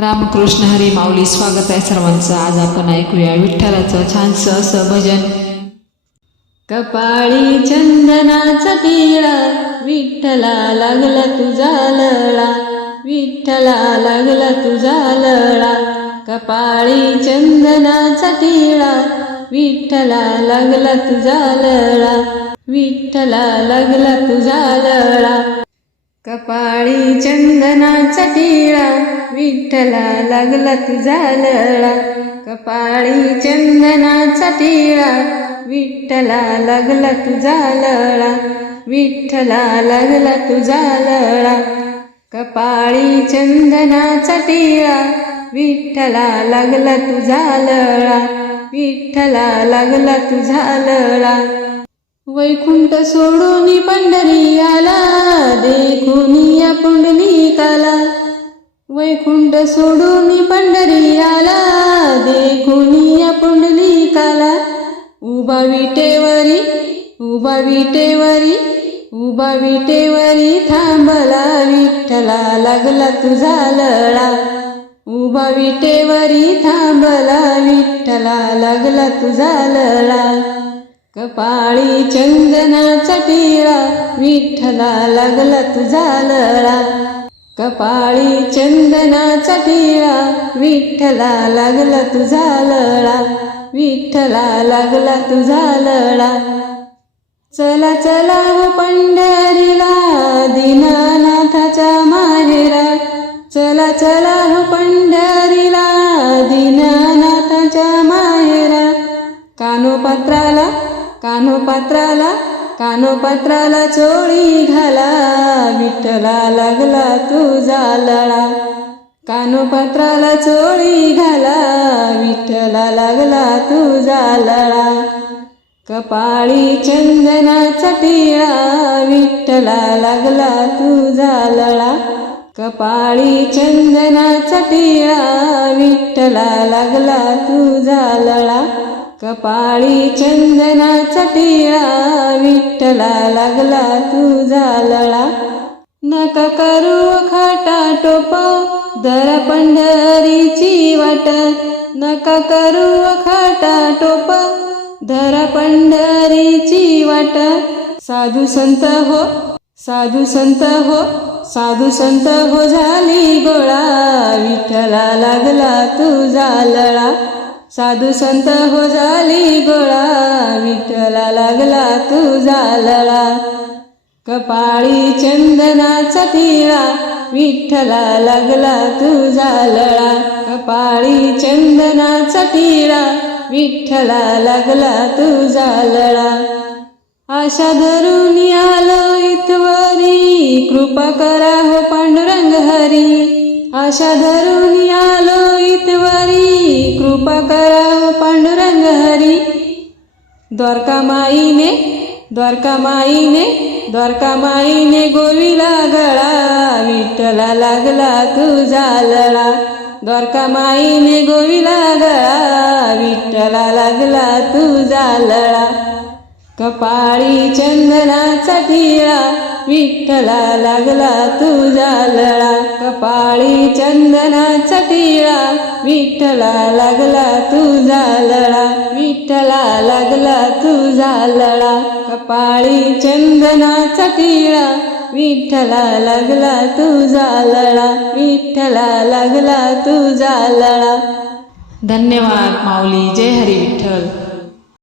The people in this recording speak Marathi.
रामकृष्ण हरी माऊली स्वागत आहे सर्वांचं. आज आपण ऐकूया विठ्ठलाचं छानसं असं भजन. कपाळी चंदनाचा टिळा विठ्ठला लागला तुझा लळा विठ्ठला लागला तुझा लळा. कपाळी चंदनाचा टिळा विठ्ठला लागला तुझा लळा विठ्ठला लागला तुझा लळा. कपाळी चंदनाचा टिळा विठ्ठला लागला तुझा लळा. कपाळी चंदनाचा टिळा विठ्ठला लागला तुझा लळा. विठ्ठला लागला तुझा लळा. कपाळी चंदनाचा टिळा विठ्ठला लागला तुझा लळा. विठ्ठला लागला तुझा लळा. वैकुंठ सोडून पंढरी आला देखून या पुंडलिकाला. वैकुंठ सोडून पंढरी आला देखून या पुंडलिकाला. उभा विटेवरी उभा विटेवरी उभा विटेवरी थांबला विठ्ठला लागला तुझा लळा. उभा विटेवरी थांबला विठ्ठला लागला तुझा लळा. कपाळी चंदनाचा टिळा विठ्ठला लागला तुझा लळा. कपाळी चंदनाचा टिळा विठ्ठला लागला तुझा लळा. विठ्ठला लागला तुझा लळा. चला चला हो पंढरीला दीनानाथाच्या माहेरा. चला चला हो पंढरीला दीनानाथाच्या माहेरा. कानोपात्राला कानोपात्राला कानोपात्राला चोळी घाला विठ्ठला लागला तुझा लळा. कानोपात्राला चोळी घाला विठ्ठला लागला तुझा लळा. कपाळी चंदनाचा टिळा विठ्ठला लागला तुझा लळा. कपाळी चंदनाचा टिळा विठ्ठला लागला तुझा लळा. कपाळी चंदनाचा टिळा विठ्ठला लागला तुझा लळा. नका करू खाटा टोप दर पंढरीची वाट. नका करू खाटा टोप धर पंढरीची वाट. साधू संत हो साधू संत हो साधू संत हो झाली गोळा. विठ्ठला लागला तुझा लळा. साधू संत हो झाली गोळा विठ्ठला लागला तुझा लळा. कपाळी चंदनाचा तिळा विठ्ठला लागला तुझा लळा. कपाळी चंदनाचा तिळा विठ्ठला लागला तुझा लळा. आशा धरून आलो इथवरी कृपा करा हो पांडुरंग हरी. आशा धरून आलो इथवरी कृपा करा पांडुरंग हरी द्वारका माईने द्वारका माईने द्वारका माईने गोविला गळा. विठ्ठला लागला तुझा लळा. द्वारका माईने गोविला गळा. विठ्ठला लागला तुझा लळा. कपाळी चंदनाचा ठिळा विठ्ठला लागला तुझा लळा. पाळी चंदनाचा टिळा विठ्ठला लागला तुझा लळा विठ्ठला लागला तुझा लळा. कपाळी चंदनाचा टिळा विठ्ठला लागला तुझा लळा विठ्ठला लागला तुझा लळा. धन्यवाद माऊली जय हरी विठ्ठल.